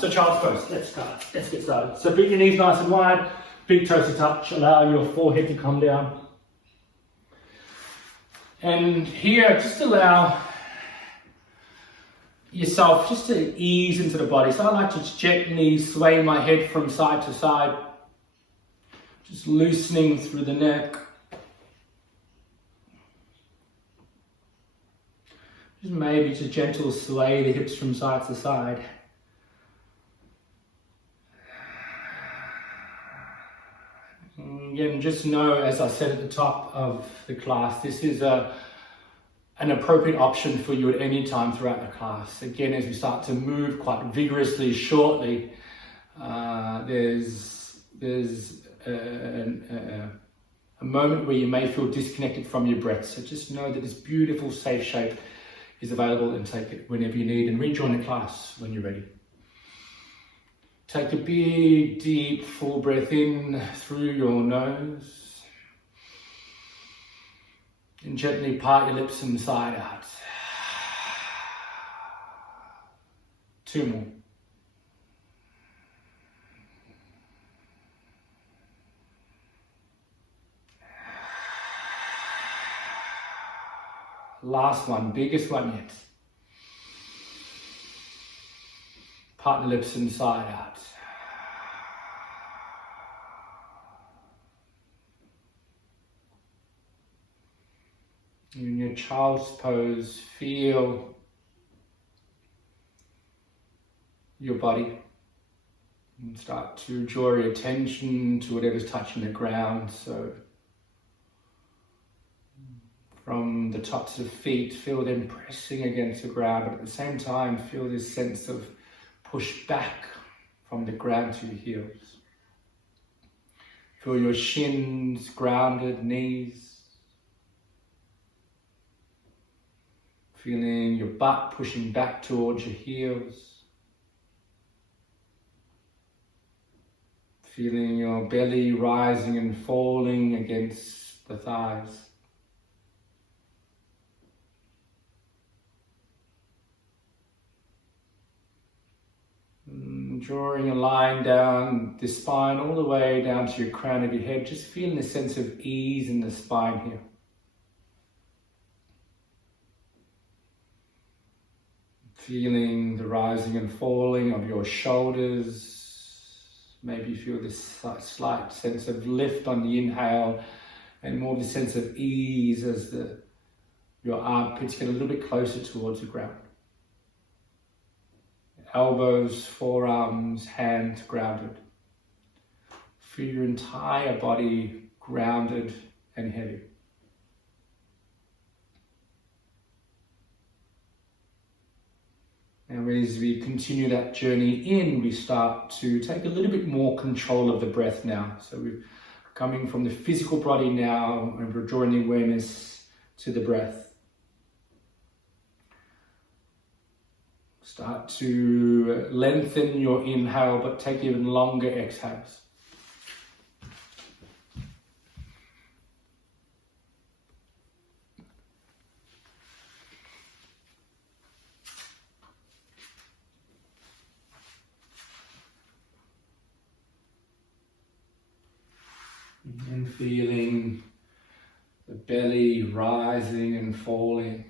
So child's pose, let's get started. So bring your knees nice and wide, big toes to touch, allow your forehead to come down. And here, just allow yourself just to ease into the body. So I like to gently sway my head from side to side, just loosening through the neck. Just maybe just gentle sway the hips from side to side. Again, just know, as I said at the top of the class, this is an appropriate option for you at any time throughout the class. Again, as we start to move quite vigorously shortly, there's a moment where you may feel disconnected from your breath. So just know that this beautiful, safe shape is available, and take it whenever you need, and rejoin the class when you're ready. Take a big, deep, full breath in through your nose, and gently part your lips and sigh out. 2 more. Last one, biggest one yet. Part the lips and sigh out. In your child's pose, feel your body and start to draw your attention to whatever's touching the ground. So from the tops of feet, feel them pressing against the ground, but at the same time, feel this sense of push back from the ground to your heels. Feel your shins grounded, knees. Feeling your butt pushing back towards your heels. Feeling your belly rising and falling against the thighs. Drawing a line down the spine all the way down to your crown of your head, just feeling a sense of ease in the spine here. Feeling the rising and falling of your shoulders. Maybe feel this slight sense of lift on the inhale, and more of a sense of ease as your armpits get a little bit closer towards the ground. Elbows, forearms, hands grounded. Feel your entire body grounded and heavy. And as we continue that journey in, we start to take a little bit more control of the breath now. So we're coming from the physical body now, and we're drawing the awareness to the breath. Start to lengthen your inhale, but take even longer exhales. And feeling the belly rising and falling.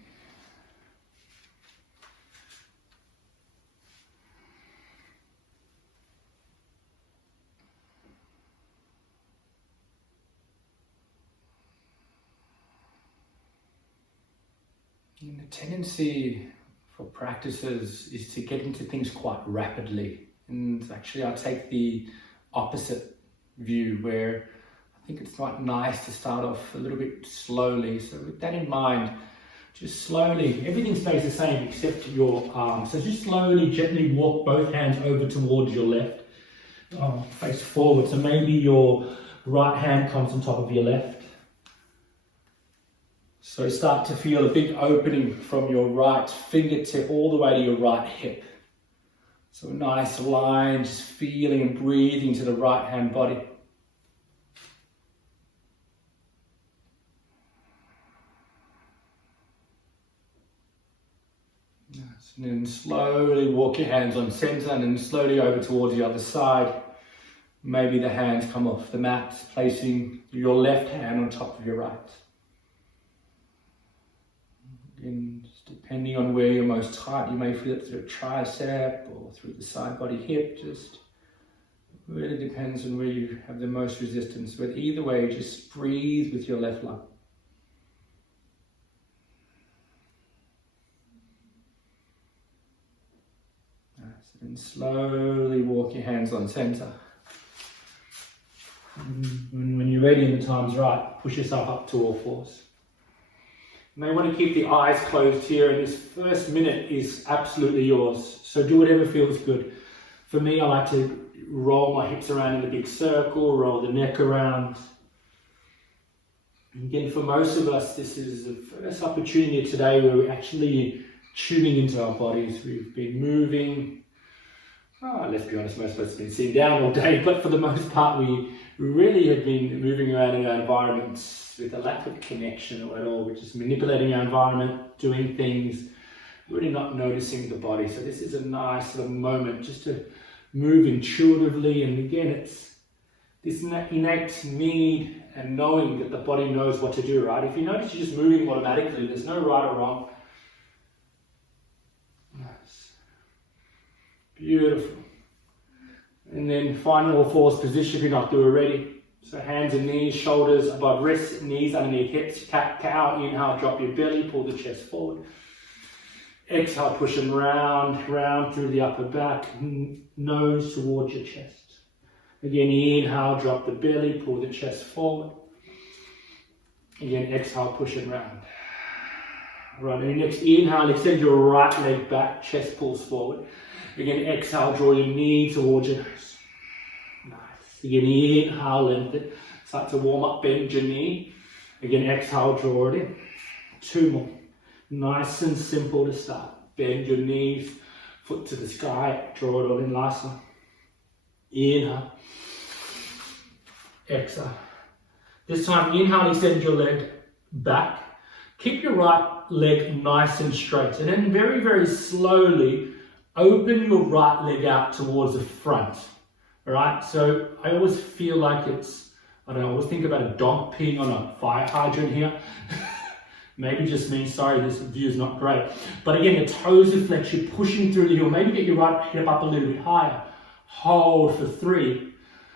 And the tendency for practices is to get into things quite rapidly. And actually I take the opposite view, where I think it's quite nice to start off a little bit slowly. So with that in mind, just slowly, everything stays the same except your arms. So just slowly, gently walk both hands over towards your left, face forward. So maybe your right hand comes on top of your left. So start to feel a big opening from your right fingertip all the way to your right hip. So a nice line, just feeling and breathing to the right hand body. And then slowly walk your hands on center and then slowly over towards the other side. Maybe the hands come off the mat, placing your left hand on top of your right. Again, just depending on where you're most tight, you may feel it through a tricep or through the side body hip. Just really depends on where you have the most resistance. But either way, just breathe with your left lung. And slowly walk your hands on center. And when you're ready and the time's right, push yourself up to all fours. You may want to keep the eyes closed here, and this first minute is absolutely yours. So do whatever feels good. For me, I like to roll my hips around in a big circle, roll the neck around. Again, for most of us, this is the first opportunity today where we're actually tuning into our bodies. We've been moving. Let's be honest, most of us have been sitting down all day, but for the most part, we really have been moving around in our environments with a lack of connection at all. We're just manipulating our environment, doing things, really not noticing the body. So this is a nice little moment just to move intuitively. And again, it's this innate need and knowing that the body knows what to do, right? If you notice you're just moving automatically, there's no right or wrong. Nice. Beautiful. And then final all fours position if you're not doing already. So hands and knees, shoulders above wrists, knees underneath hips, cat cow. Inhale, drop your belly, pull the chest forward. Exhale, pushing round through the upper back, nose towards your chest. Again, inhale, drop the belly, pull the chest forward. Again, exhale, pushing round. Right, and next inhale, extend your right leg back, chest pulls forward. Again, exhale, draw your knee towards your nose. Nice. Again, inhale, lengthen. Start to warm up, bend your knee. Again, exhale, draw it in. 2 more. Nice and simple to start. Bend your knees, foot to the sky, draw it all in. Last one. Inhale. Exhale. This time, inhale, extend your leg back. Keep your right leg nice and straight. And then very, very slowly, open your right leg out towards the front. All right? So I always feel like it's, I don't know, I always think about a dog peeing on a fire hydrant here. Maybe just me, sorry, this view is not great. But again, the toes are flexed, you're pushing through the heel. Maybe get your right hip up a little bit higher. Hold for 3.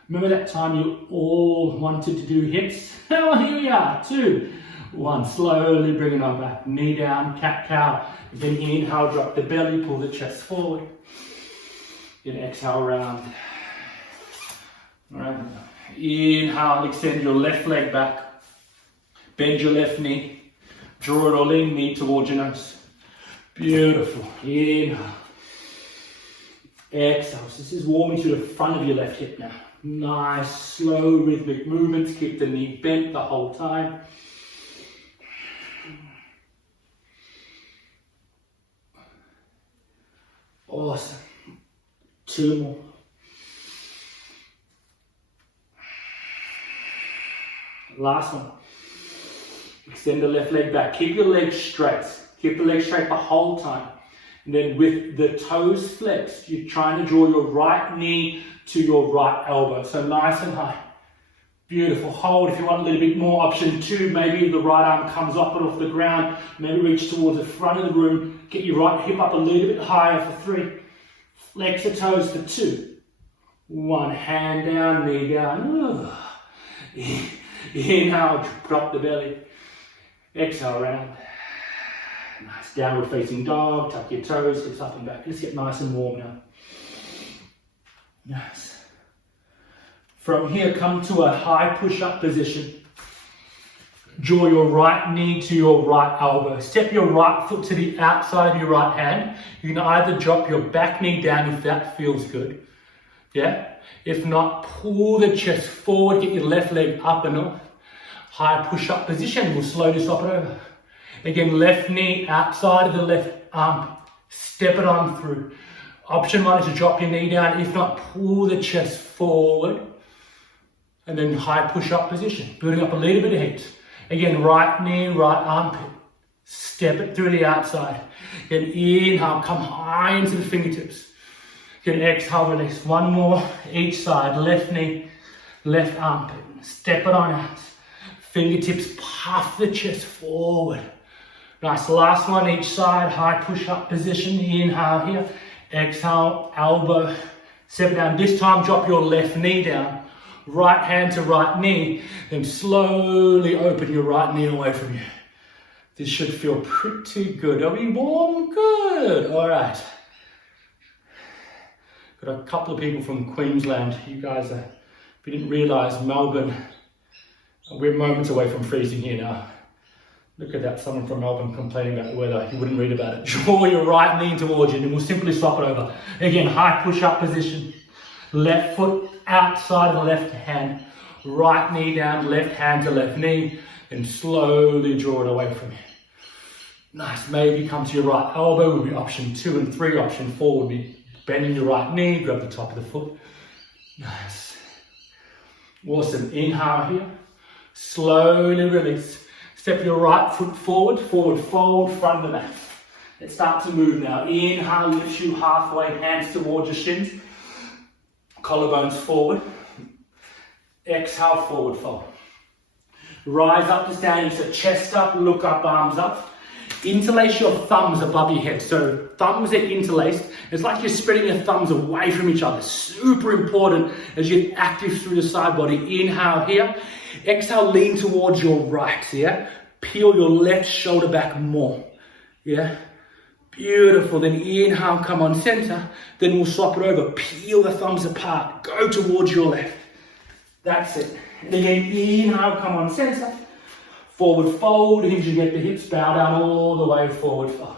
Remember that time you all wanted to do hips? Oh, here we are. 2, 1. Slowly bring it on back. Knee down, cat cow. Then inhale, drop the belly, pull the chest forward. Then exhale, round. All right. Inhale, extend your left leg back. Bend your left knee. Draw it all in, knee towards your nose. Beautiful. Inhale. Exhale. So this is warming to the front of your left hip now. Nice, slow, rhythmic movements. Keep the knee bent the whole time. Awesome. 2 more. Last one. Extend the left leg back. Keep your legs straight. Keep the legs straight the whole time. And then with the toes flexed, you're trying to draw your right knee to your right elbow. So nice and high. Beautiful. Hold if you want a little bit more. Option 2, maybe the right arm comes up and off the ground. Maybe reach towards the front of the room. Get your right hip up a little bit higher for 3. Flex the toes for 2. 1. Hand down, knee down. Inhale, drop the belly. Exhale, round. Nice. Downward facing dog. Tuck your toes, hips up and back. Let's get nice and warm now. Nice. From here, come to a high push-up position. Draw your right knee to your right elbow. Step your right foot to the outside of your right hand. You can either drop your back knee down if that feels good. Yeah? If not, pull the chest forward, get your left leg up and off. High push-up position. We'll slowly swap it over. Again, left knee outside of the left arm. Step it on through. Option 1 is to drop your knee down. If not, pull the chest forward. And then high push-up position. Building up a little bit of heat. Again, right knee, right armpit. Step it through the outside. Again, inhale, come high into the fingertips. Again, exhale, release. One more each side. Left knee, left armpit. Step it on out. Fingertips puff the chest forward. Nice, last one each side. High push-up position. Inhale here. Exhale, elbow. Step down. This time, drop your left knee down. Right hand to right knee. Then slowly open your right knee away from you. This should feel pretty good. Are we warm? Good. All right. Got a couple of people from Queensland. You guys, if you didn't realise, Melbourne, we're moments away from freezing here now. Look at that, someone from Melbourne complaining about the weather. You wouldn't read about it. Draw your right knee towards you and we'll simply swap it over. Again, high push-up position. Left foot outside of the left hand. Right knee down, left hand to left knee. And slowly draw it away from you. Nice, maybe come to your right elbow would be option 2 and 3. Option 4 would be bending your right knee, grab the top of the foot. Nice. Awesome, inhale here. Slowly release. Step your right foot forward, forward fold, front of the mat. Let's start to move now. Inhale, lifts you halfway, hands towards your shins. Collarbones forward. Exhale, forward fold. Rise up to standing, so chest up, look up, arms up. Interlace your thumbs above your head. So thumbs are interlaced. It's like you're spreading your thumbs away from each other. Super important as you get active through the side body. Inhale here. Exhale, lean towards your right, yeah? Peel your left shoulder back more, yeah? Beautiful. Then inhale, come on center. Then we'll swap it over. Peel the thumbs apart. Go towards your left. That's it. And again, inhale, come on center. Forward fold, hinge and get the hips, bow down all the way, forward fold.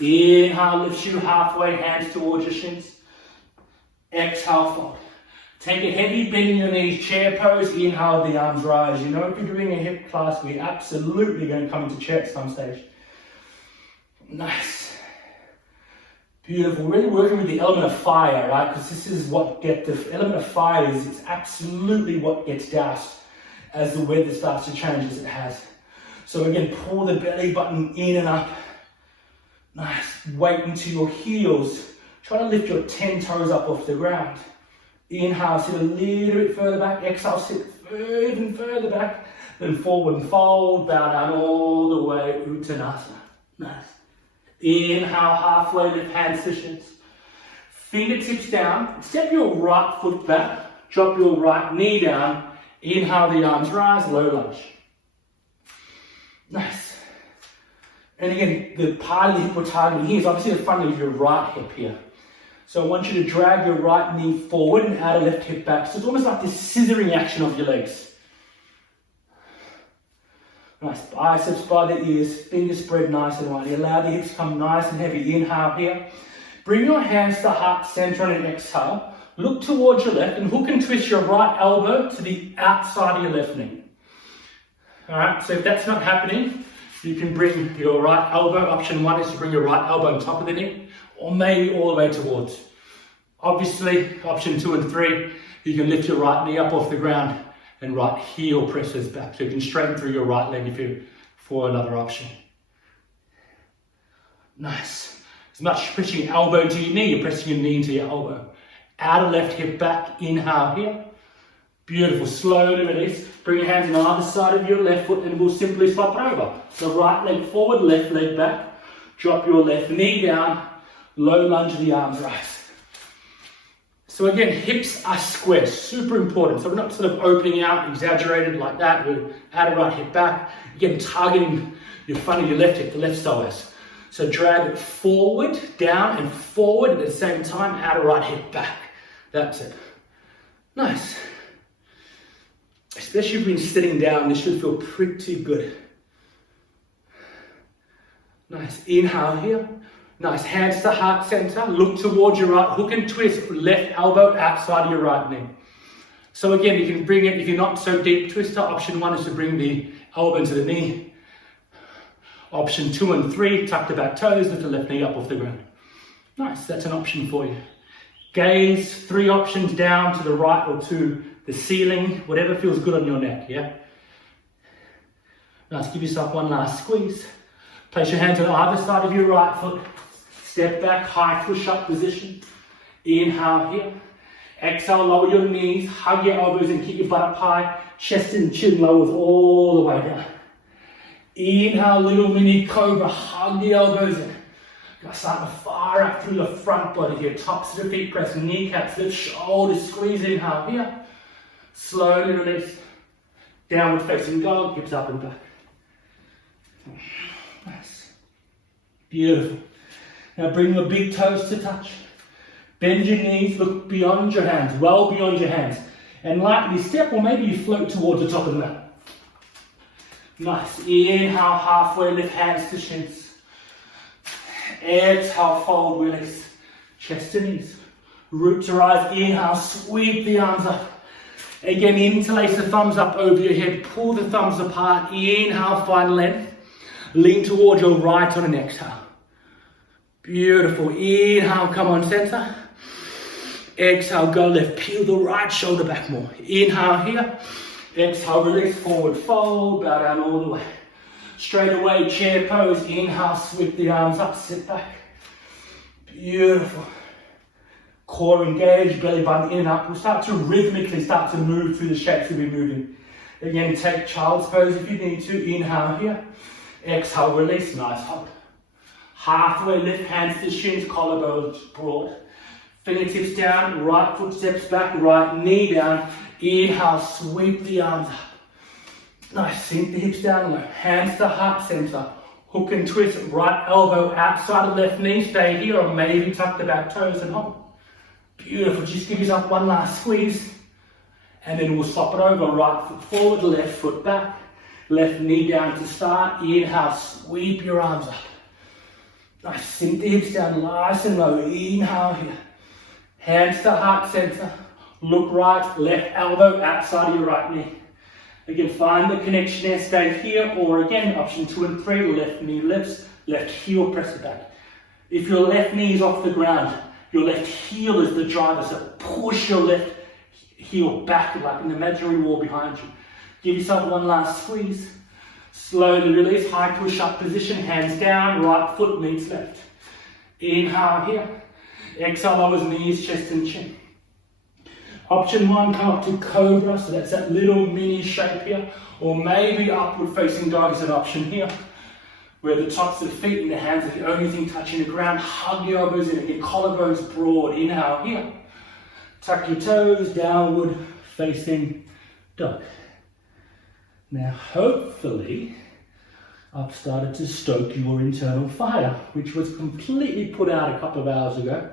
Inhale, lifts you halfway, hands towards your shins. Exhale, fold. Take a heavy bend in your knees, chair pose, inhale, the arms rise. You know if you're doing a hip class, we're absolutely going to come into chair at some stage. Nice. Beautiful. Really working with the element of fire, right? Because this is what the element of fire is. It's absolutely what gets doused as the weather starts to change, as it has. So again, pull the belly button in and up. Nice. Weight into your heels. Try to lift your 10 toes up off the ground. Inhale, sit a little bit further back. Exhale, sit even further back. Then forward and fold. Bow down all the way. Uttanasana. Nice. Inhale, halfway lift, hands to shins. Fingertips down. Step your right foot back. Drop your right knee down. Inhale, the arms rise, low lunge. Nice. And again, the part of the hip we're targeting here is obviously the front of your right hip here. So I want you to drag your right knee forward and add a left hip back. So it's almost like this scissoring action of your legs. Nice. Biceps by the ears, fingers spread nice and wide. Allow the hips to come nice and heavy. Inhale here. Bring your hands to heart center on an exhale. Look towards your left and hook and twist your right elbow to the outside of your left knee. All right, so if that's not happening, you can bring your right elbow. Option 1 is to bring your right elbow on top of the knee, or maybe all the way towards. Obviously, option 2 and 3, you can lift your right knee up off the ground and right heel presses back. So you can straighten through your right leg if you for another option. Nice. As much as pressing your elbow to your knee, you're pressing your knee into your elbow. Outer left hip back, inhale here. Beautiful, slowly release. Bring your hands on either side of your left foot and we'll simply swap it over. So right leg forward, left leg back. Drop your left knee down. Low lunge, the arms rise. So again, hips are square, super important. So we're not sort of opening out, exaggerated like that. We're outer right hip back. Again, targeting your front of your left hip, the left psoas. So drag it forward, down and forward at the same time, outer right hip back. That's it. Nice. Especially if you've been sitting down, this should feel pretty good. Nice. Inhale here. Nice. Hands to heart center. Look towards your right. Hook and twist. Left elbow outside of your right knee. So again, you can bring it, if you're not so deep twister, option 1 is to bring the elbow into the knee. Option 2 and 3, tuck the back toes, lift the left knee up off the ground. Nice, that's an option for you. Gaze, 3 options down to the right or to the ceiling, whatever feels good on your neck, yeah? Nice, give yourself one last squeeze. Place your hands on either side of your right foot. Step back, high push-up position. Inhale here. Exhale, lower your knees, hug your elbows and keep your butt up high. Chest and chin lowers all the way down. Inhale, little mini cobra, hug the elbows in. Start to fire up through the front body here. Tops of the feet press, kneecaps, lift, shoulders, squeeze. Inhale here. Slowly release. Downward facing dog, hips up and back. Nice. Beautiful. Now bring your big toes to touch. Bend your knees, look beyond your hands, well beyond your hands. And lightly step, or maybe you float towards the top of the mat. Nice. Inhale, halfway lift, hands to shins. Exhale, fold, release. Chest to knees. Root to rise. Inhale, sweep the arms up. Again, interlace the thumbs up over your head. Pull the thumbs apart. Inhale, find length. Lean towards your right on an exhale. Beautiful. Inhale, come on, center. Exhale, go left. Peel the right shoulder back more. Inhale here. Exhale, release, forward fold. Bow down all the way. Straight away, chair pose. Inhale, sweep the arms up, sit back. Beautiful. Core engaged, belly button in and up. We'll start to rhythmically start to move through the shapes we'll be moving. Again, take child's pose if you need to. Inhale here. Exhale, release, nice hold. Halfway lift, hands to shins, collarbones broad. Fingertips down, right foot steps back, right knee down. Inhale, sweep the arms up. Nice, sink the hips down low. Hands to heart center. Hook and twist, right elbow outside of left knee. Stay here or maybe tuck the back toes and hold. Beautiful, just give yourself one last squeeze. And then we'll swap it over. Right foot forward, left foot back. Left knee down to start. Inhale, sweep your arms up. Nice, sink the hips down nice and low. Inhale here. Hands to heart center. Look right, left elbow outside of your right knee. Again, find the connection there, stay here, or again, option 2 and 3, left knee lifts, left heel press it back. If your left knee is off the ground, your left heel is the driver, so push your left heel back like an imaginary wall behind you. Give yourself one last squeeze. Slowly release, high push-up position, hands down, right foot meets left. Inhale here. Exhale, lowers knees, chest and chin. Option 1, come up to cobra, so that's that little mini shape here, or maybe upward facing dog is an option here, where the tops of the feet and the hands are the only thing touching the ground. Hug your elbows in, again, collarbones broad. Inhale here. Tuck your toes, downward facing dog. Now, hopefully, I've started to stoke your internal fire, which was completely put out a couple of hours ago.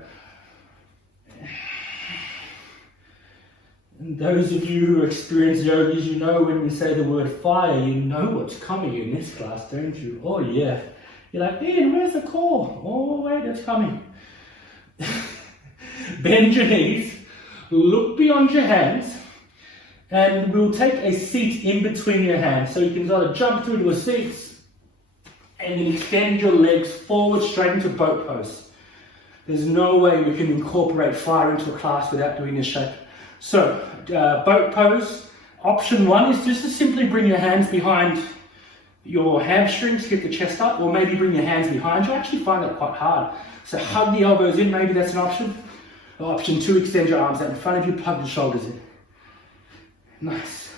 And those of you who experience yogis, you know when we say the word fire, you know what's coming in this class, don't you? Oh yeah. You're like, Ian, where's the core? Oh wait, it's coming. Bend your knees, look beyond your hands, and we'll take a seat in between your hands. So you can sort of jump through to a seat, and then extend your legs forward straight into boat pose. There's no way we can incorporate fire into a class without doing this shape. So, boat pose, option 1 is just to simply bring your hands behind your hamstrings, get the chest up, or maybe bring your hands behind you. I actually find that quite hard. So hug the elbows in, maybe that's an option. Or option 2, extend your arms out in front of you, plug the shoulders in. Nice.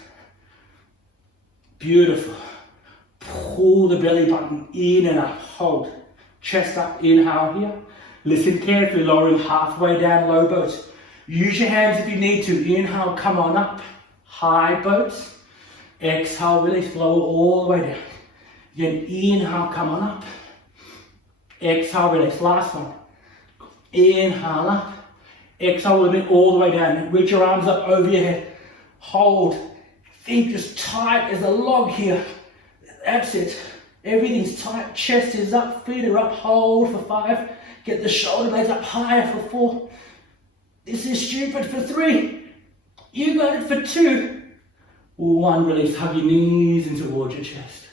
Beautiful. Pull the belly button in and up, hold. Chest up, inhale here. Listen carefully, lowering halfway down, low boat. Use your hands if you need to. Inhale, come on up. High boats. Exhale, release, lower all the way down. Again, inhale, come on up. Exhale, release. Last one. Inhale up. Exhale, limit all the way down. Reach your arms up over your head. Hold. Think as tight as a log here. That's it. Everything's tight. Chest is up. Feet are up. Hold for 5. Get the shoulder blades up higher for 4. This is stupid for 3. You got it for 2. 1, release, hug your knees in towards your chest.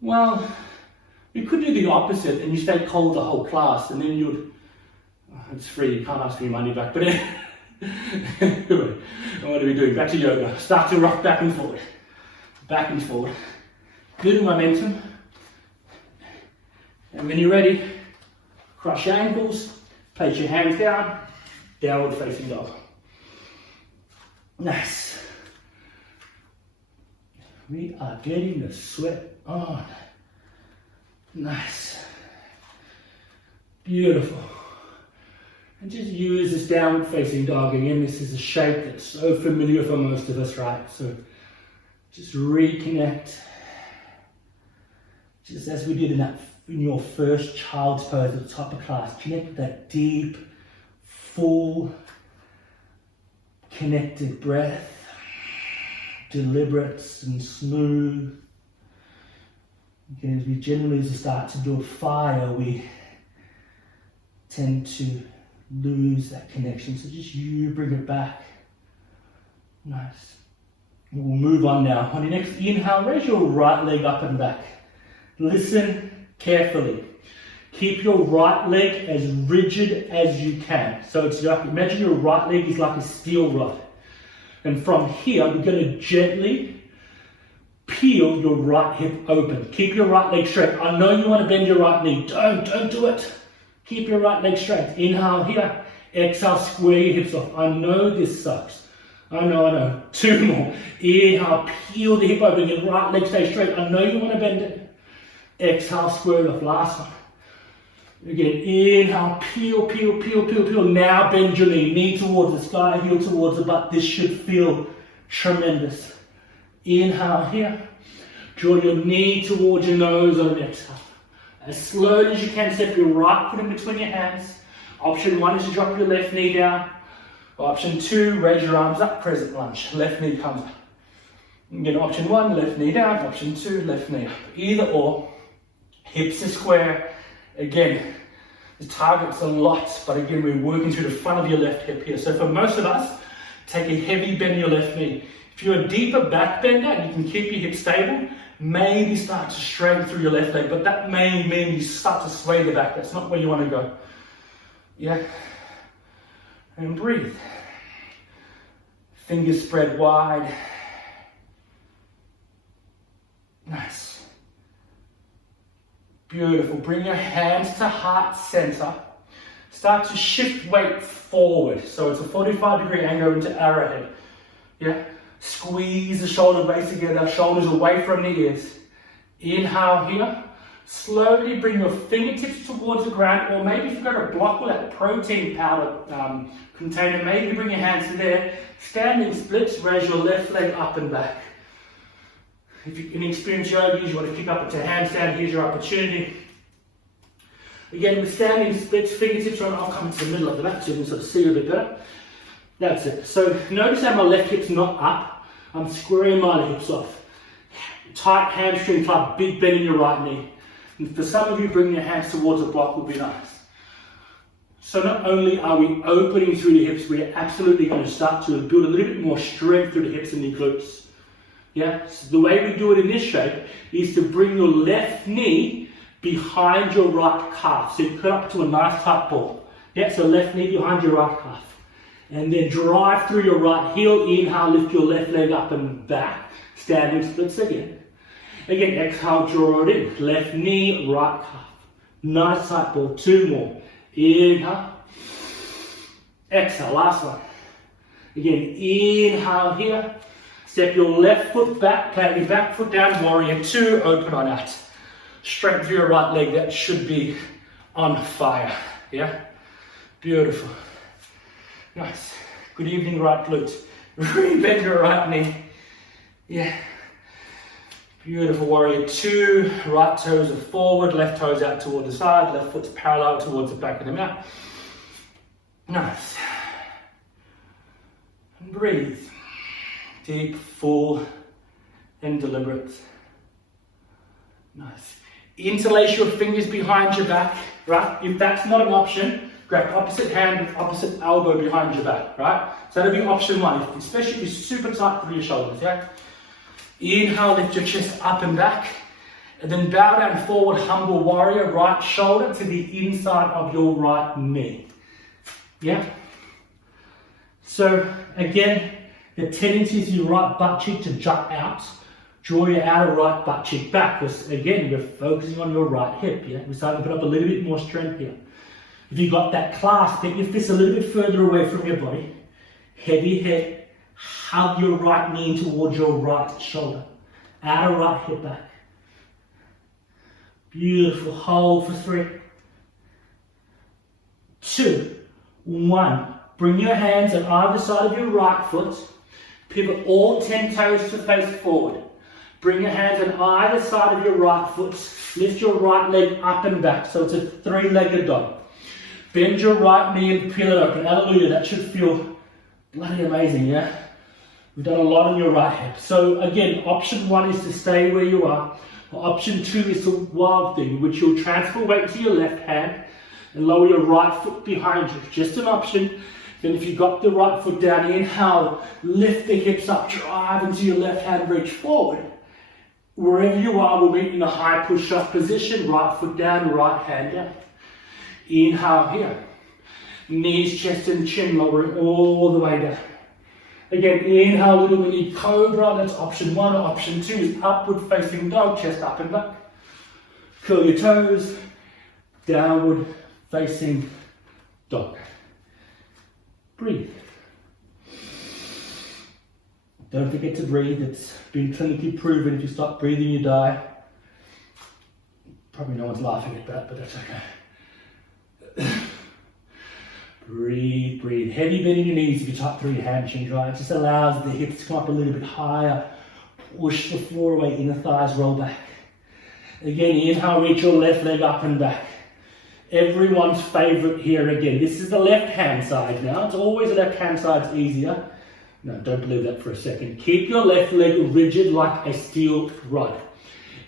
Well, you could do the opposite and you stay cold the whole class and then you'd, it's free, you can't ask for your money back, but anyway, what are we doing? Back to yoga. Start to rock back and forward. Back and forward. Good momentum. And when you're ready, cross your ankles, place your hands down, downward facing dog. Nice. We are getting the sweat on. Nice. Beautiful. And just use this downward facing dog. Again, this is a shape that's so familiar for most of us, right? So just reconnect. Just as we did in your first child's pose at the top of class, connect with that deep, full, connected breath, deliberate and smooth. Again, as we generally start to build fire, we tend to lose that connection. So just you bring it back. Nice. We'll move on now. On your next inhale, raise your right leg up and back. Listen carefully. Keep your right leg as rigid as you can. So it's like, imagine your right leg is like a steel rod. And from here, we're going to gently peel your right hip open. Keep your right leg straight. I know you want to bend your right knee. Don't do it. Keep your right leg straight. Inhale here. Exhale, square your hips off. I know this sucks. I know. 2 more. Inhale, peel the hip open. Your right leg stays straight. I know you want to bend it. Exhale, square it off. Last one. Again, inhale, peel. Now bend your knee towards the sky, heel towards the butt. This should feel tremendous. Inhale here. Draw your knee towards your nose on an exhale. As slowly as you can, step your right foot in between your hands. Option 1 is to drop your left knee down. Option 2, raise your arms up, crescent lunge. Left knee comes up. Again, option 1, left knee down. Option 2, left knee up. Either or. Hips are square. Again, the target's a lot, but again, we're working through the front of your left hip here. So for most of us, take a heavy bend in your left knee. If you're a deeper back bender and you can keep your hips stable, maybe start to straighten through your left leg, but that may mean you start to sway the back. That's not where you want to go. Yeah. And breathe. Fingers spread wide. Nice. Beautiful. Bring your hands to heart center. Start to shift weight forward. So it's a 45-degree angle into arrowhead. Yeah. Squeeze the shoulder blades together, shoulders away from the ears. Inhale here. Slowly bring your fingertips towards the ground, or maybe if you've got a block with that protein powder container, maybe bring your hands to there. Standing splits, raise your left leg up and back. If you're an experienced yogis, you want to kick up into handstand, here's your opportunity. Again, with standing splits, fingertips on, I'll come to the middle of the mat so you can sort of see a bit better. That's it. So notice how my left hip's not up. I'm squaring my hips off. Tight hamstring club, big bend in your right knee. And for some of you, bringing your hands towards the block would be nice. So not only are we opening through the hips, we're absolutely going to start to build a little bit more strength through the hips and the glutes. Yeah, so the way we do it in this shape is to bring your left knee behind your right calf. So you put up to a nice tight ball. Yeah, so left knee behind your right calf. And then drive through your right heel. Inhale, lift your left leg up and back. Standing splits again. Again, exhale, draw it in. Left knee, right calf. Nice tight ball. 2 more. Inhale. Exhale, last one. Again, inhale here. Step your left foot back, plant your back foot down, warrior 2, open on out. Straight through your right leg, that should be on fire, yeah? Beautiful. Nice. Good evening, right glute. Bend your right knee. Yeah. Beautiful, warrior 2, right toes are forward, left toes out toward the side, left foot's parallel towards the back of the mat. Nice. And breathe. Deep, full, and deliberate. Nice. Interlace your fingers behind your back, right? If that's not an option, grab opposite hand with opposite elbow behind your back, right? So that'll be option 1, especially if you're super tight through your shoulders, yeah? Inhale, lift your chest up and back, and then bow down forward, humble warrior, right shoulder to the inside of your right knee, yeah? So again, the tendency is your right butt cheek to jut out Draw your outer right butt cheek back, because again, we're focusing on your right hip. Yeah, we're starting to put up a little bit more strength here. If you got that clasp, get your fists a little bit further away from your body. Heavy head, hug your right knee towards your right shoulder. Outer right hip back. Beautiful. Hold for 3, 2, 1. Bring your hands on either side of your right foot. Pivot all 10 toes to face forward. Bring your hands on either side of your right foot. Lift your right leg up and back. So it's a 3-legged dog. Bend your right knee and peel it open. Hallelujah. That should feel bloody amazing, yeah? We've done a lot on your right hip. So again, option 1 is to stay where you are. Option 2 is the wild thing, which you'll transfer weight to your left hand and lower your right foot behind you. Just an option. Then if you've got the right foot down, inhale, lift the hips up, drive into your left hand, reach forward. Wherever you are, we'll meet in a high push-up position. Right foot down, right hand down. Inhale here. Knees, chest and chin, lowering all the way down. Again, inhale, little mini cobra. That's option 1. Or option 2 is upward facing dog, chest up and back. Curl your toes. Downward facing dog. Breathe. Don't forget to breathe. It's been clinically proven. If you stop breathing, you die. Probably no one's laughing at that, but that's okay. Breathe, breathe. Heavy bend in your knees if you tuck through your hamstrings, right? It just allows the hips to come up a little bit higher. Push the floor away, inner thighs roll back. Again, inhale, reach your left leg up and back. Everyone's favorite here again. This is the left-hand side now. It's always the left-hand side's easier. No, don't believe that for a second. Keep your left leg rigid like a steel rod.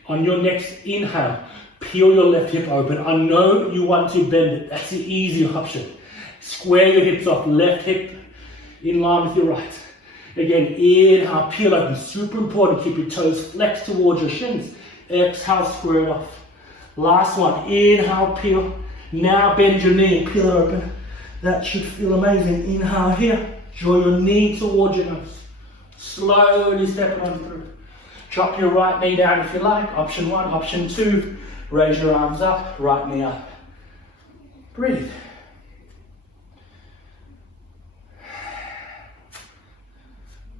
On your next inhale, peel your left hip open. I know you want to bend it. That's the easy option. Square your hips off. Left hip in line with your right. Again, inhale, peel open. Super important. Keep your toes flexed towards your shins. Exhale, square it off. Last one. Inhale, peel. Now bend your knee and peel it open. That should feel amazing. Inhale here. Draw your knee towards your nose. Slowly step it on through. Drop your right knee down if you like. Option 1. Option 2. Raise your arms up. Right knee up. Breathe.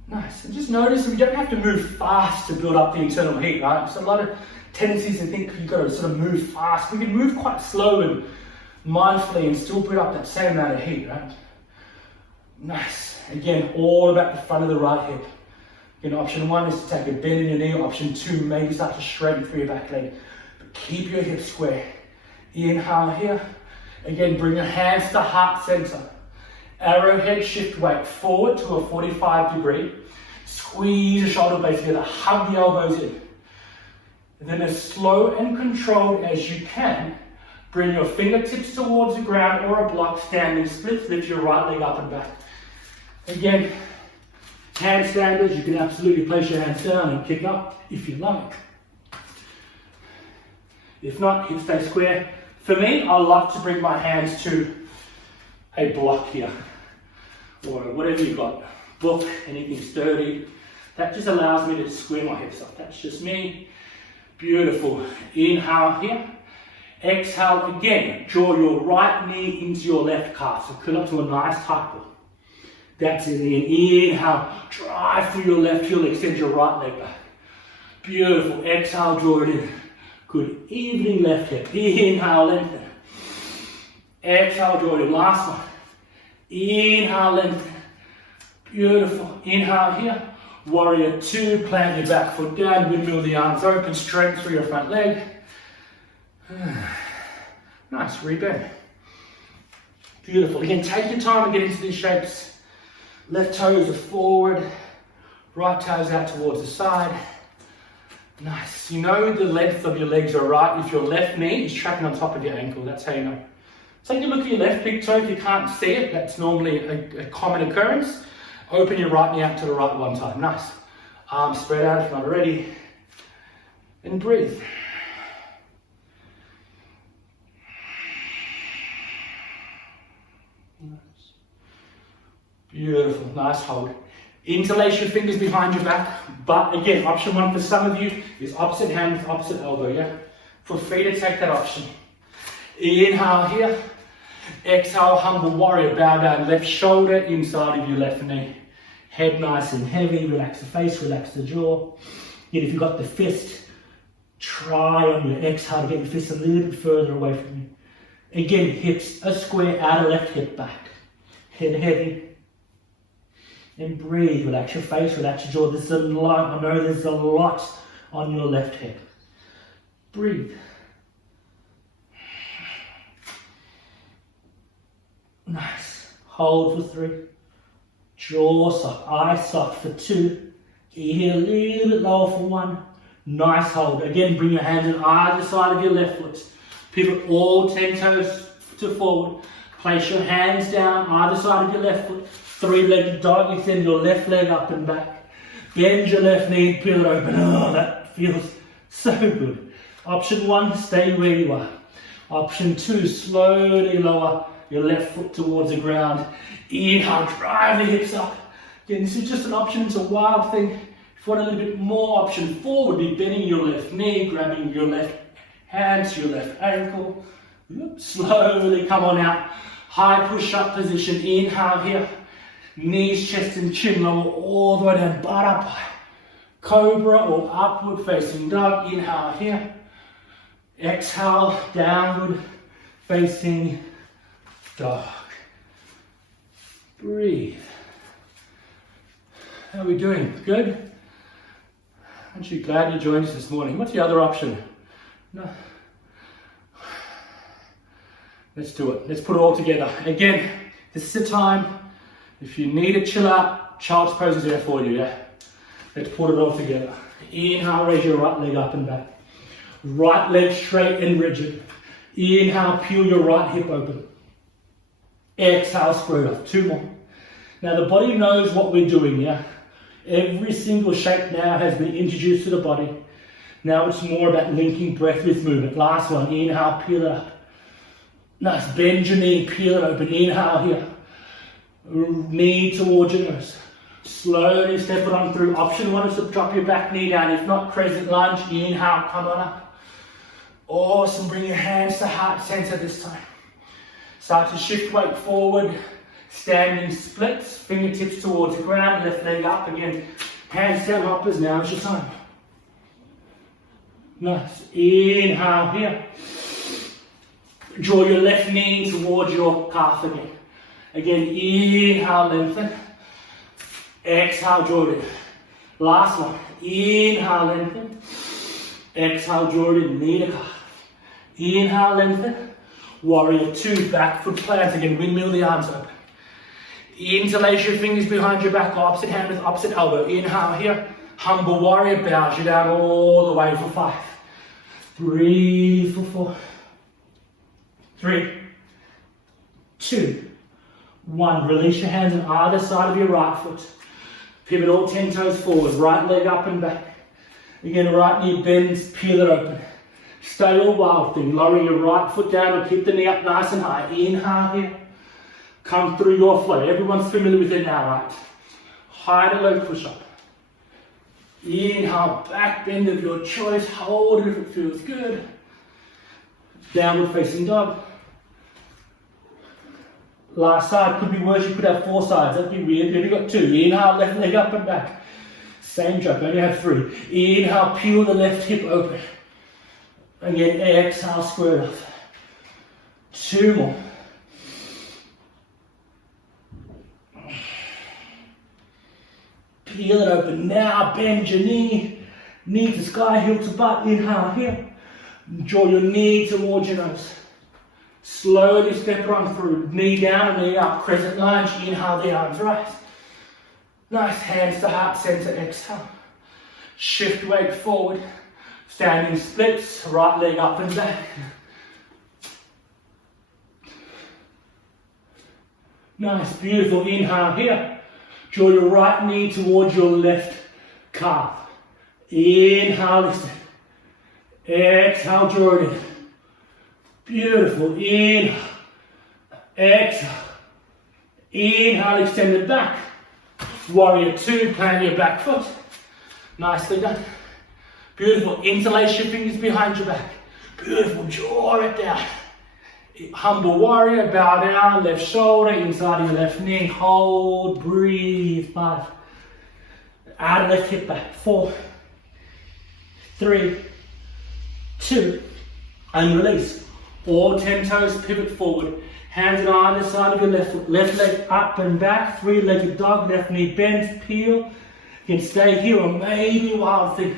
Nice. And just notice we don't have to move fast to build up the internal heat, right? There's a lot of tendencies to think you've got to sort of move fast. We can move quite slow and mindfully and still build up that same amount of heat, right? Nice. Again, all about the front of the right hip. Again, option 1 is to take a bend in your knee. Option 2, maybe start to straighten through your back leg. But keep your hips square. Inhale here. Again, bring your hands to heart center. Arrowhead, shift weight forward to a 45 degree. Squeeze your shoulder blades together. Hug the elbows in. And then as slow and controlled as you can, bring your fingertips towards the ground or a block, standing splits. Lift your right leg up and back. Again, handstanders, you can absolutely place your hands down and kick up if you like. If not, hips stay square. For me, I love to bring my hands to a block here, or whatever you've got, book, anything sturdy. That just allows me to square my hips up. That's just me. Beautiful. Inhale here. Exhale again. Draw your right knee into your left calf. So curl up to a nice tight ball. That's it. Inhale. Drive through your left heel. Extend your right leg back. Beautiful. Exhale. Draw it in. Good. Evening left hip. Inhale. Lengthen. Exhale. Draw it in. Last one. Inhale. Lengthen. Beautiful. Inhale here. Warrior 2. Plant your back foot down. Windmill the arms open. Straight through your front leg. Nice, rebend. Beautiful. Again, take your time and get into these shapes. Left toes are forward, right toes out towards the side. Nice. You know the length of your legs are right if your left knee is tracking on top of your ankle. That's how you know. Take a look at your left big toe. If you can't see it, that's normally a common occurrence. Open your right knee out to the right one time. Nice. Arms spread out if not already. And breathe. Beautiful, nice hold. Interlace your fingers behind your back. But again, option one for some of you is opposite hand with opposite elbow, yeah? Feel free to take that option. Inhale here. Exhale, humble warrior. Bow down, left shoulder inside of your left knee. Head nice and heavy. Relax the face, relax the jaw. Yet if you've got the fist, try on your exhale to get your fist a little bit further away from you. Again, hips a square, outer left hip back. Head heavy. And breathe, relax your face, relax your jaw. There's a lot, I know there's a lot on your left hip. Breathe. Nice. Hold for 3. Jaw soft, eyes soft for 2. Inhale a little bit lower for 1. Nice hold. Again, bring your hands on either side of your left foot. Pivot all 10 toes to forward. Place your hands down either side of your left foot. 3-legged dog, extend your left leg up and back. Bend your left knee, peel it open. Oh, that feels so good. Option 1, stay where you are. Option 2, slowly lower your left foot towards the ground. Inhale, drive the hips up. Again, this is just an option, it's a wild thing. If you want a little bit more, option 4 would be bending your left knee, grabbing your left hand to your left ankle. Slowly come on out. High push-up position. Inhale here. Knees, chest and chin lower all the way down, butt up high. Cobra or upward facing dog. Inhale here. Exhale, downward facing dog. Breathe. How are we doing? Good? Aren't you glad you joined us this morning? What's the other option? No. Let's do it. Let's put it all together. Again, this is the time. If you need to chill out, child's pose is there for you, yeah? Let's put it all together. Inhale, raise your right leg up and back. Right leg straight and rigid. Inhale, peel your right hip open. Exhale, square off. 2 more. Now the body knows what we're doing, yeah? Every single shape now has been introduced to the body. Now it's more about linking breath with movement. Last one. Inhale, peel it up. Nice. Bend your knee, peel it open. Inhale here. Knee towards your nose. Slowly step it on through. Option 1 is to drop your back knee down. If not, crescent lunge. Inhale, come on up. Awesome. Bring your hands to heart center this time. Start to shift weight forward. Standing splits. Fingertips towards the ground. Left leg up again. Hands down, hoppers. Now is your time. Nice. Inhale here. Draw your left knee towards your calf again. Again, inhale, lengthen. Exhale, draw it in. Last one. Inhale, lengthen. Exhale, draw it in. Knee to calf. Inhale, lengthen. Warrior 2, back foot plants. Again, windmill the arms open. Interlace your fingers behind your back. Opposite hand with opposite elbow. Inhale here. Humble warrior bows you down all the way for 5. Breathe for 4. 3, 2, 1. Release your hands on either side of your right foot. Pivot all 10 toes forward. Right leg up and back. Again, right knee bends, peel it open. Stay all wild thing. Lower your right foot down and keep the knee up nice and high. Inhale here. Come through your flow. Everyone's familiar with it now, right? High to low push up. Inhale, back bend of your choice. Hold it if it feels good. Downward facing dog. Last side could be worse, you could have 4 sides, that'd be weird. You've only got 2. Inhale, left leg up and back. Same joke, only have 3. Inhale, peel the left hip open. Again, exhale, square off. 2 more. Peel it open. Now bend your knee. Knee to sky, heel to butt. Inhale here. Draw your knee towards your nose. Slowly step it on through. Knee down and knee up. Crescent lunge. Inhale, the arms rise. Nice. Hands to heart center. Exhale. Shift weight forward. Standing splits. Right leg up and back. Nice. Beautiful. Inhale here. Draw your right knee towards your left calf. Inhale, listen. Exhale, draw it in. Beautiful. Inhale. Exhale. Inhale, extend it back. Warrior 2, plant your back foot. Nicely done. Beautiful. Interlace your fingers behind your back. Beautiful. Draw it down. Humble warrior, bow down, left shoulder, inside of your left knee. Hold, breathe. 5. Out of left hip back. 4, 3, 2, and release. All 10 toes, pivot forward. Hands on either side of your left foot. Left leg up and back. 3-legged dog. Left knee bends, peel. You can stay here or maybe wild thing.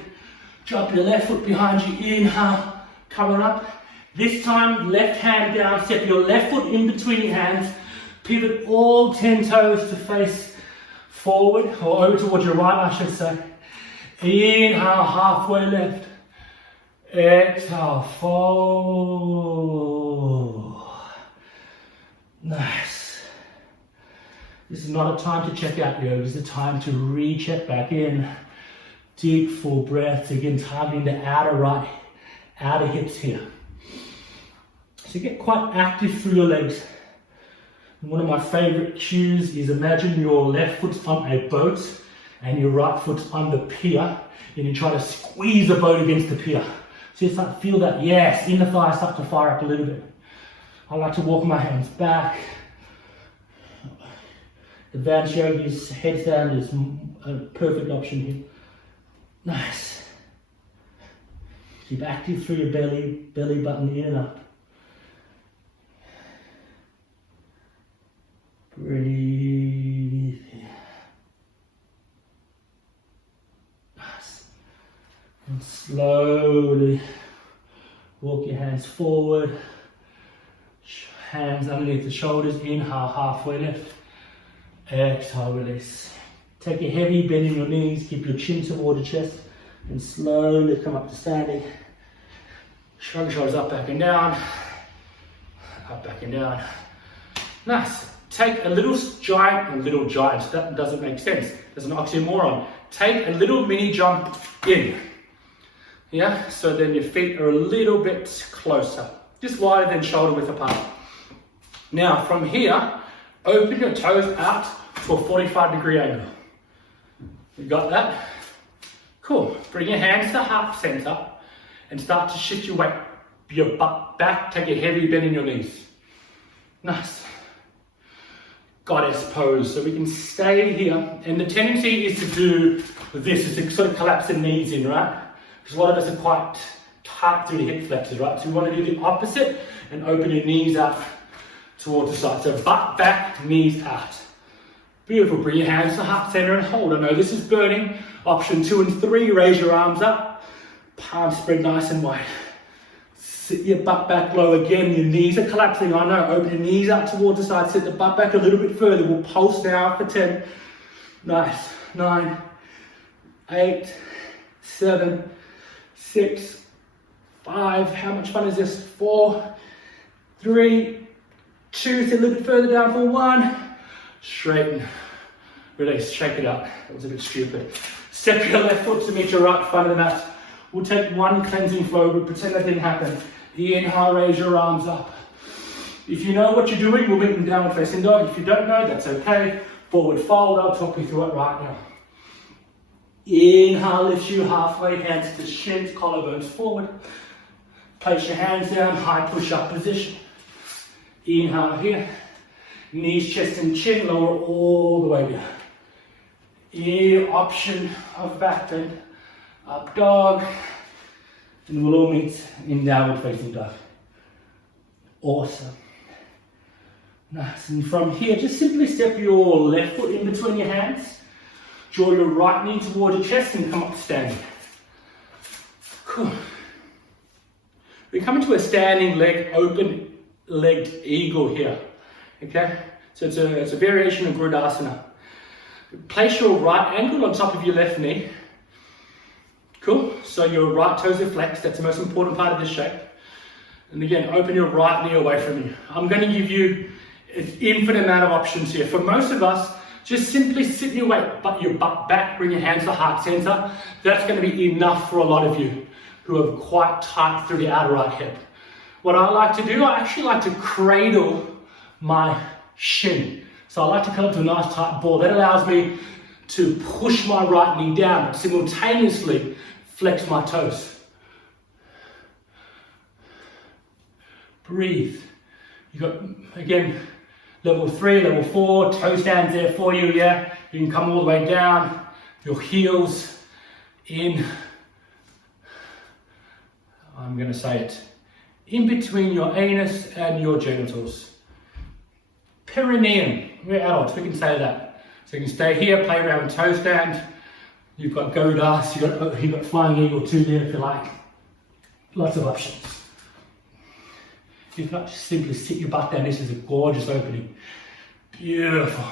Drop your left foot behind you. Inhale, coming up. This time, left hand down. Step your left foot in between your hands. Pivot all 10 toes to face forward or over towards your right, I should say. Inhale, halfway left. Exhale, fold. Nice. This is not a time to check out, yoga. This is a time to recheck back in. Deep, full breaths. Again, targeting the outer hips here. So get quite active through your legs. And one of my favorite cues is imagine your left foot's on a boat and your right foot's on the pier, and you try to squeeze the boat against the pier. So you start to feel that, yes, inner thighs start to fire up a little bit. I like to walk my hands back. Advanced yogis, headstand is a perfect option here. Nice. Keep active through your belly button in and up. Breathe. Nice. And slowly walk your hands forward. Hands underneath the shoulders. Inhale, halfway lift. Exhale, release. Take a heavy bend in your knees. Keep your chin toward the chest. And slowly come up to standing. Shrug shoulders up, back and down. Up, back and down. Nice. Take a little giant. That doesn't make sense. There's an oxymoron. Take a little mini jump in. Yeah, so then your feet are a little bit closer. Just wider than shoulder width apart. Now from here, open your toes out to a 45-degree angle. You got that? Cool. Bring your hands to heart center and start to shift your weight. Your butt back, take a heavy bend in your knees. Nice. Goddess pose. So we can stay here. And the tendency is to do this, is to sort of collapse the knees in, right? Because a lot of us are quite tight through the hip flexors, right? So we want to do the opposite and open your knees out towards the side. So butt back, knees out. Beautiful. Bring your hands to heart center and hold. I know this is burning. Option 2 and 3, raise your arms up. Palms spread nice and wide. Sit your butt back low again. Your knees are collapsing. I know. Open your knees out towards the side. Sit the butt back a little bit further. We'll pulse now for 10. Nice. 9, 8, 7, 6, 5. How much fun is this? 4, 3, 2. Sit a little bit further down for 1. Straighten. Release. Shake it up. That was a bit stupid. Step your left foot to meet your right front of the mat. We'll take one cleansing flow, but pretend that didn't happen. Inhale, raise your arms up. If you know what you're doing, we'll meet in downward facing dog. If you don't know, that's okay. Forward fold, I'll talk you through it right now. Inhale, lift you halfway, hands to shins, collarbones forward. Place your hands down, high push-up position. Inhale here. Knees, chest and chin, lower all the way down. Ear option of back bend. Up dog, and we'll all meet in downward facing dog. Awesome. Nice. And from here, just simply step your left foot in between your hands. Draw your right knee towards your chest and come up to standing. Cool. We come into a standing leg, open legged eagle here. Okay? So it's a variation of Grudasana. Place your right ankle on top of your left knee. Cool. So your right toes are flexed. That's the most important part of this shape. And again, open your right knee away from you. I'm going to give you an infinite amount of options here. For most of us, just simply sit your weight, but your butt back, bring your hands to heart center. That's going to be enough for a lot of you who are quite tight through the outer right hip. What I like to do, I actually like to cradle my shin. So I like to come up to a nice tight ball. That allows me to push my right knee down, but simultaneously flex my toes. Breathe. You got, again, level 3, level 4, toe stands there for you, yeah? You can come all the way down, your heels in, I'm going to say it, in between your anus and your genitals. Perineum. We're adults, we can say that. So you can stay here, play around toe stand. You've got Godas, you've got Flying Eagle 2 there if you like. Lots of options. If not, just simply sit your butt down. This is a gorgeous opening. Beautiful.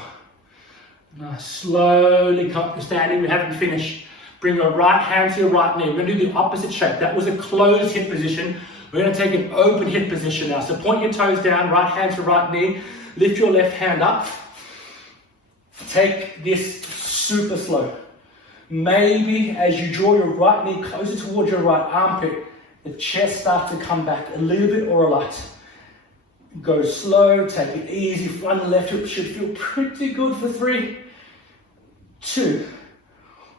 Now slowly come up to standing. We haven't finished. Bring your right hand to your right knee. We're going to do the opposite shape. That was a closed hip position. We're going to take an open hip position now. So point your toes down, right hand to right knee. Lift your left hand up. Take this super slow. Maybe as you draw your right knee closer towards your right armpit, the chest starts to come back a little bit or a lot. Go slow, take it easy. Front left hip should feel pretty good for 3, 2,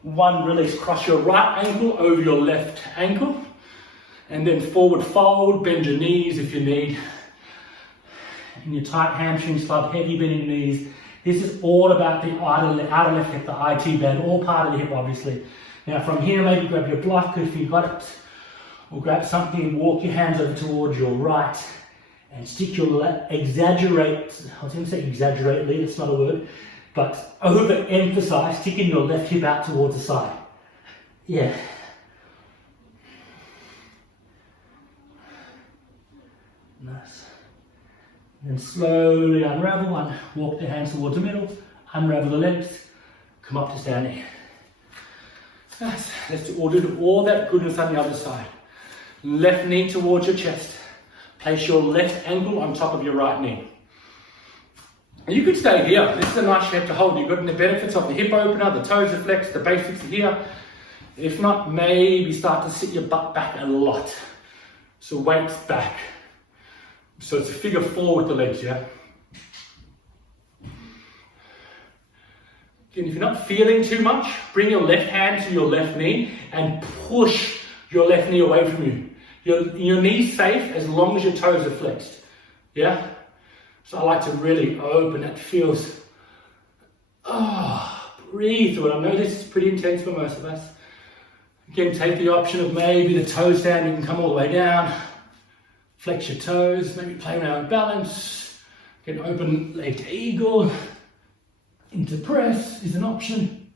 1. Release. Cross your right ankle over your left ankle. And then forward fold. Bend your knees if you need. And your tight hamstrings club, heavy bending knees. This is all about the outer left hip, the IT band, all part of the hip obviously. Now from here, maybe grab your block if you've got it. Or grab something, walk your hands over towards your right. And stick your exaggerate, I was going to say exaggerately, that's not a word, but overemphasize, sticking your left hip out towards the side. Yeah. Nice. And slowly unravel one, walk the hands towards the middle, unravel the legs, come up to standing. Nice. Let's do all that goodness on the other side. Left knee towards your chest. Place your left ankle on top of your right knee. You could stay here. This is a nice shape to hold. You've got the benefits of the hip opener, the toes are flexed, the basics are here. If not, maybe start to sit your butt back a lot. So weights back. So it's a figure 4 with the legs, yeah? Again, if you're not feeling too much, bring your left hand to your left knee and push your left knee away from you. Your knee's safe as long as your toes are flexed. Yeah? So I like to really open. That feels, breathe through it. I know this is pretty intense for most of us. Again, take the option of maybe the toes down. You can come all the way down. Flex your toes. Maybe play around with balance. Again, open leg to eagle. Into press is an option.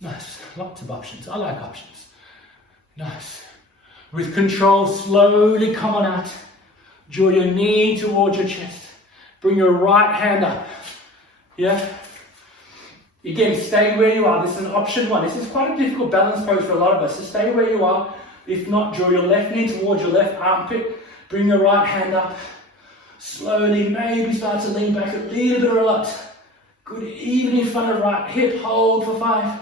Nice. Lots of options. I like options. Nice. With control, slowly come on out. Draw your knee towards your chest. Bring your right hand up. Yeah? Again, stay where you are. This is an option 1. This is quite a difficult balance pose for a lot of us. So stay where you are. If not, draw your left knee towards your left armpit. Bring your right hand up. Slowly, maybe start to lean back a little bit or a lot. Good, even in front of right hip. Hold for 5,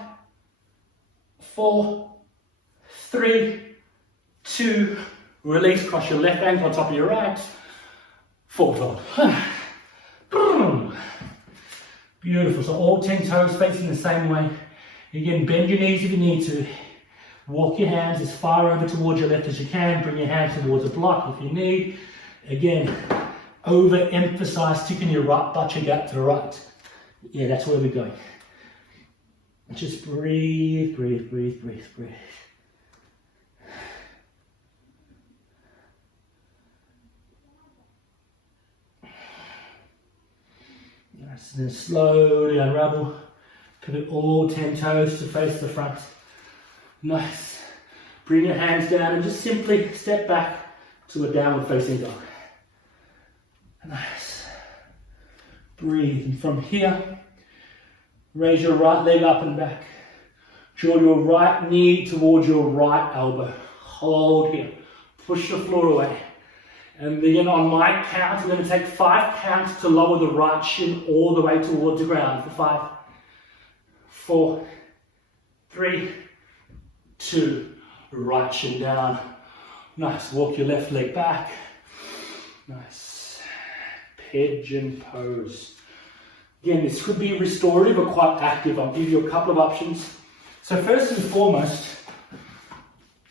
4, 3, 2, release, cross your left ankle on top of your right, forward fold. Beautiful, so all 10 toes facing the same way. Again, bend your knees if you need to. Walk your hands as far over towards your left as you can. Bring your hands towards a block if you need. Again, overemphasize sticking your right butt cheek out to the right. Yeah, that's where we're going. Just breathe, breathe, breathe, breathe, breathe. Nice, and then slowly unravel. Pivot all 10 toes to face the front. Nice. Bring your hands down and just simply step back to a downward facing dog. Nice. Breathe. And from here, raise your right leg up and back. Draw your right knee towards your right elbow. Hold here. Push the floor away. And then on my count, we're going to take 5 counts to lower the right shin all the way towards the ground. For 5, 4, 3, 2, right shin down. Nice. Walk your left leg back. Nice. Pigeon pose. Again, this could be restorative or quite active. I'll give you a couple of options. So first and foremost,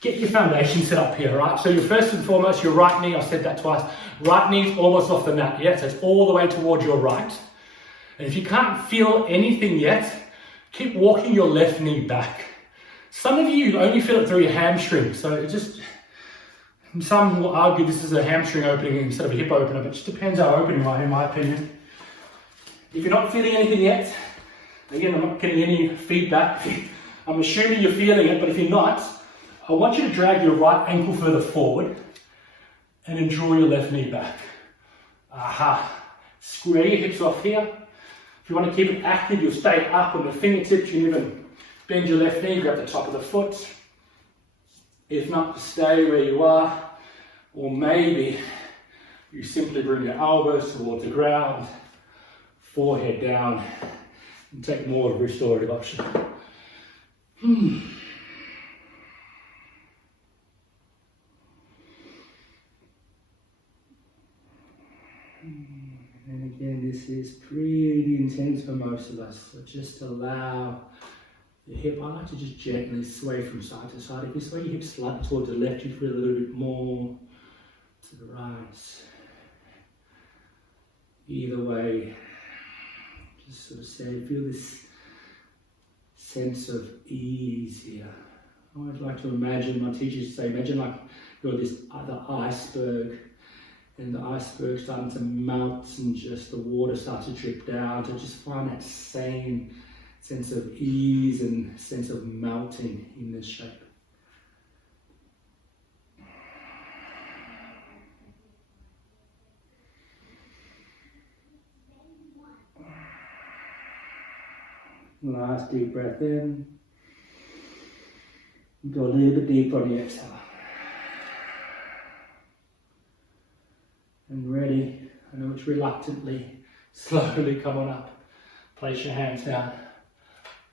get your foundation set up here, right? So your first and foremost, your right knee, I said that twice, right knee's almost off the mat, yeah? So it's all the way towards your right. And if you can't feel anything yet, keep walking your left knee back. Some of you only feel it through your hamstring, so it just, some will argue this is a hamstring opening instead of a hip opener, but it just depends how open you are, in my opinion. If you're not feeling anything yet, again, I'm not getting any feedback. I'm assuming you're feeling it, but if you're not, I want you to drag your right ankle further forward and then draw your left knee back. Aha. Square your hips off here. If you want to keep it active, you'll stay up on the fingertips. You can even bend your left knee, grab the top of the foot. If not, stay where you are. Or maybe you simply bring your elbows towards the ground, forehead down, and take more of a restorative option. And again, this is pretty intense for most of us. So just allow the hip, I like to just gently sway from side to side. If you sway your hip slightly towards the left, you feel a little bit more to the right. Either way, just sort of say, feel this sense of ease here. I always like to imagine, my teachers say, imagine like you're this other iceberg, and the iceberg starting to melt and just the water starts to drip down. So just find that same sense of ease and sense of melting in this shape. Last deep breath in. Go a little bit deeper on the exhale. And ready, I know it's reluctantly, slowly come on up. Place your hands down,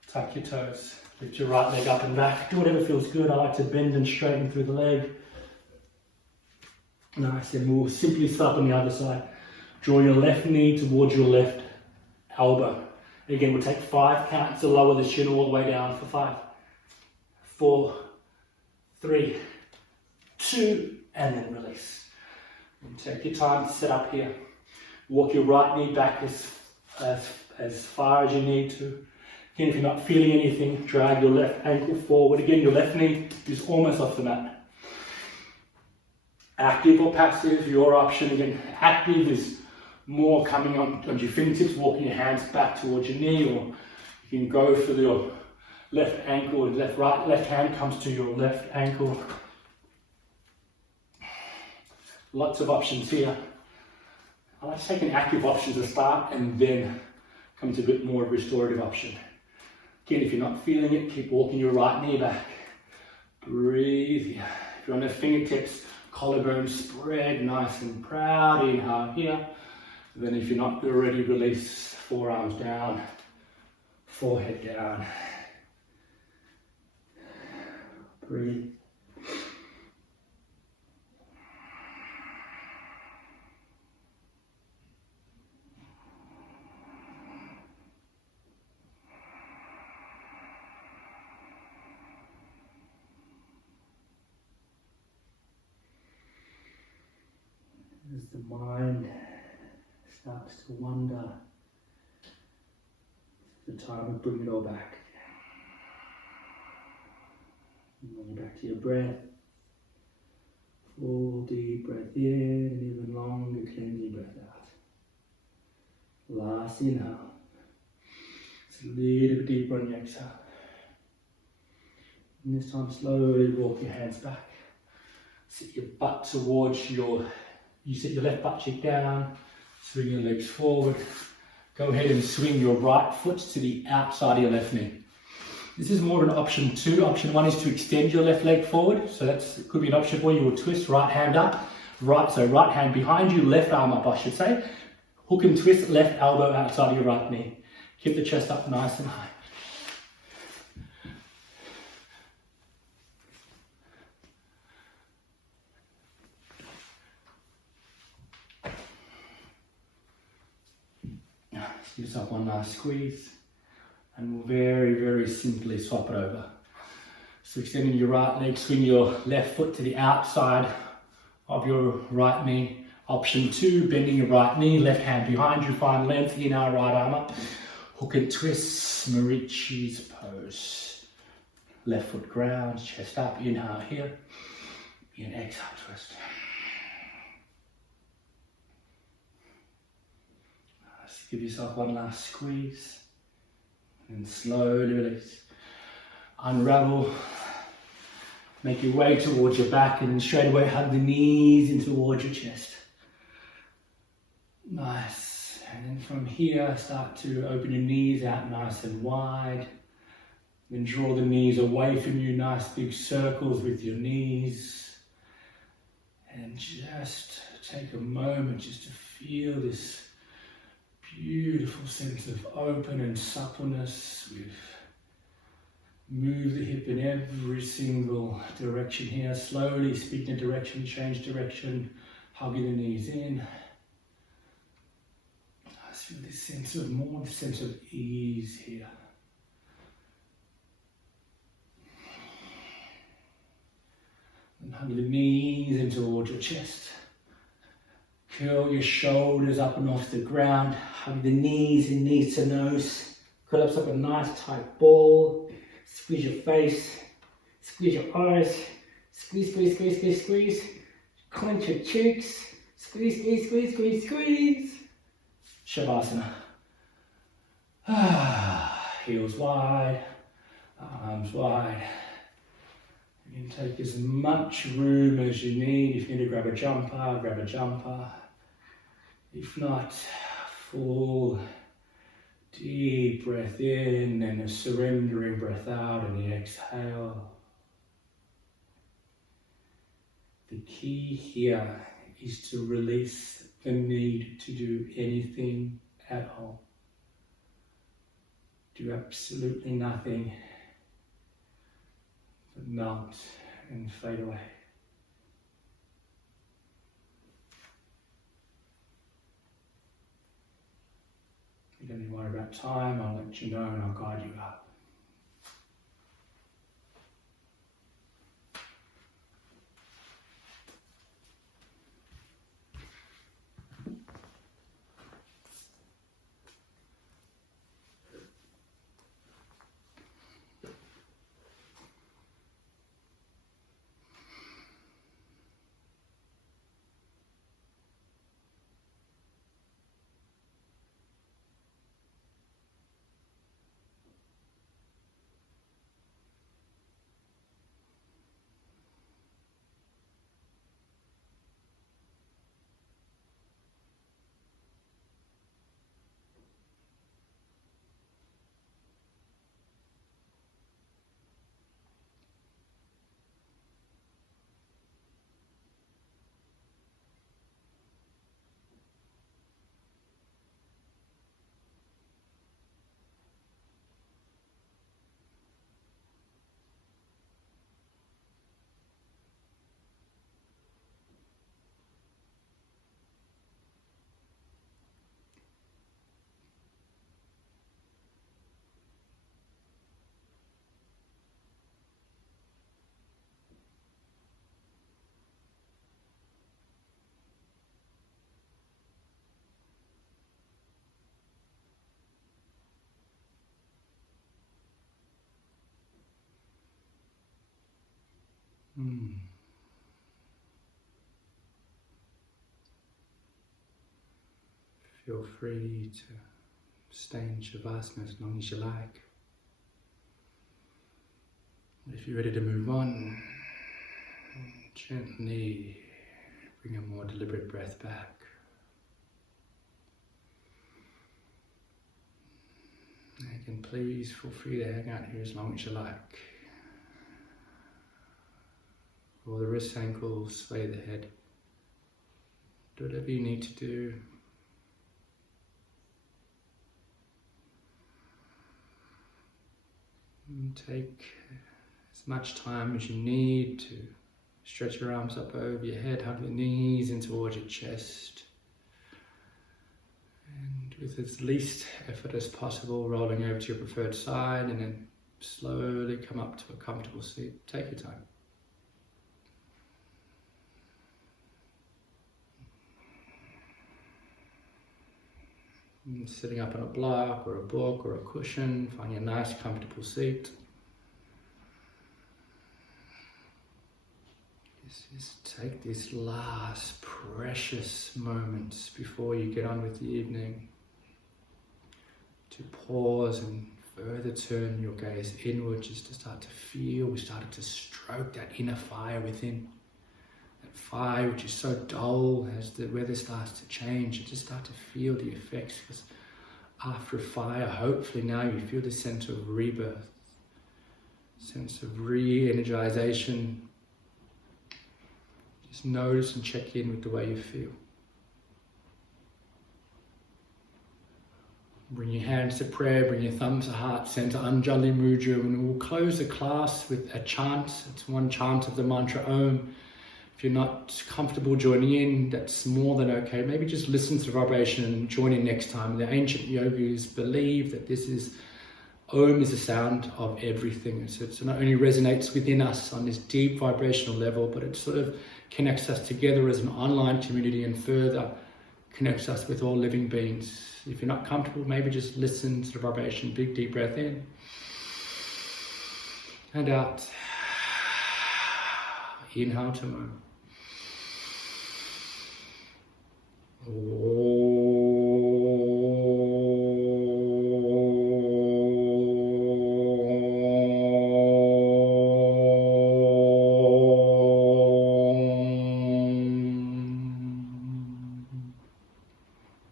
tuck your toes, lift your right leg up and back. Do whatever feels good. I like to bend and straighten through the leg. Nice, and we'll simply start on the other side. Draw your left knee towards your left elbow. Again, we'll take 5 counts to lower the shin all the way down for 5, 4, 3, 2, and then release. And take your time to set up here. Walk your right knee back as far as you need to. Again, if you're not feeling anything, drag your left ankle forward. Again, your left knee is almost off the mat. Active or passive, your option. Again, active is more coming on your fingertips, walking your hands back towards your knee, or you can go for your left ankle and left hand comes to your left ankle. Lots of options here. I like to take an active option to start and then come to a bit more restorative option. Again, if you're not feeling it, keep walking your right knee back. Breathe here. If you're on the fingertips, collarbone spread nice and proud. Inhale here. Then if you're not already, release forearms down, forehead down. Breathe. As the mind starts to wander, it's the time to bring it all back. And then back to your breath. Full deep breath in and even longer cleansing breath out. Last inhale. It's a little bit deeper on the exhale. And this time slowly walk your hands back. Sit your butt towards you sit your left butt cheek down, swing your legs forward. Go ahead and swing your right foot to the outside of your left knee. This is more of an option 2. Option 1 is to extend your left leg forward. So that could be an option for you. We'll twist right hand up. Right hand behind you, left arm up, I should say. Hook and twist, left elbow outside of your right knee. Keep the chest up nice and high. Give yourself one last squeeze. And we'll very, very simply swap it over. So extending your right leg, swing your left foot to the outside of your right knee. Option 2, bending your right knee, left hand behind you, find length in our right arm up. Hook and twist, Marichi's pose. Left foot ground, chest up, inhale here. And exhale, twist. Just give yourself one last squeeze. And slowly release. Unravel. Make your way towards your back and then straight away hug the knees in towards your chest. Nice. And then from here, start to open your knees out nice and wide. Then draw the knees away from you, nice big circles with your knees. And just take a moment just to feel this beautiful sense of open and suppleness. Move the hip in every single direction here. Slowly speak the direction, change direction, hugging the knees in. I feel this sense of more sense of ease here. And hug the knees in towards your chest. Curl your shoulders up and off the ground. Hug the knees in knees to nose. Collapse up a nice tight ball. Squeeze your face, squeeze your eyes, squeeze, squeeze, squeeze, squeeze, squeeze. Clench your cheeks, squeeze, squeeze, squeeze, squeeze, squeeze. Shavasana. Heels wide, arms wide. You can take as much room as you need. If you need to grab a jumper, grab a jumper. If not, full deep breath in and a surrendering breath out and the exhale. The key here is to release the need to do anything at all. Do absolutely nothing but melt and fade away. You don't need to worry about time, I'll let you know and I'll guide you up. Feel free to stay in Shavasana as long as you like. If you're ready to move on, gently bring a more deliberate breath back. Again, please feel free to hang out here as long as you like. Roll the wrists, ankles, sway the head. Do whatever you need to do. And take as much time as you need to stretch your arms up over your head, hug the knees in towards your chest. And with as least effort as possible, rolling over to your preferred side and then slowly come up to a comfortable seat. Take your time. And sitting up on a block or a book or a cushion, find a nice comfortable seat. Just take these last precious moments before you get on with the evening to pause and further turn your gaze inward, just to start to feel. We started to stroke that inner fire within. That fire which is so dull as the weather starts to change. You just start to feel the effects, because after a fire, hopefully now you feel the sense of rebirth, sense of re-energization. Just notice and check in with the way you feel. Bring your hands to prayer, bring your thumbs to heart center, Anjali Mudra, and we'll close the class with a chant. It's one chant of the mantra Om. If you're not comfortable joining in, that's more than okay. Maybe just listen to the vibration and join in next time. The ancient yogis believe that this is, Om is the sound of everything. So it not only resonates within us on this deep vibrational level, but it sort of connects us together as an online community and further connects us with all living beings. If you're not comfortable, maybe just listen to the vibration. Big deep breath in and out. Inhale to Om.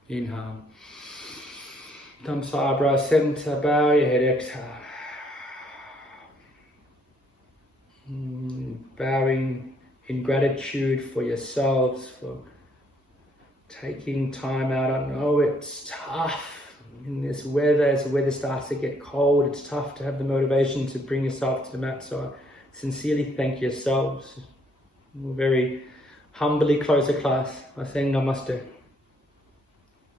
Inhale. Thumbs to eyebrow center, bow your head, exhale. Bowing in gratitude for yourselves, for taking time out. I know it's tough in this weather. As the weather starts to get cold, it's tough to have the motivation to bring yourself to the mat. So I sincerely thank yourselves. We'll very humbly close the class by saying namaste.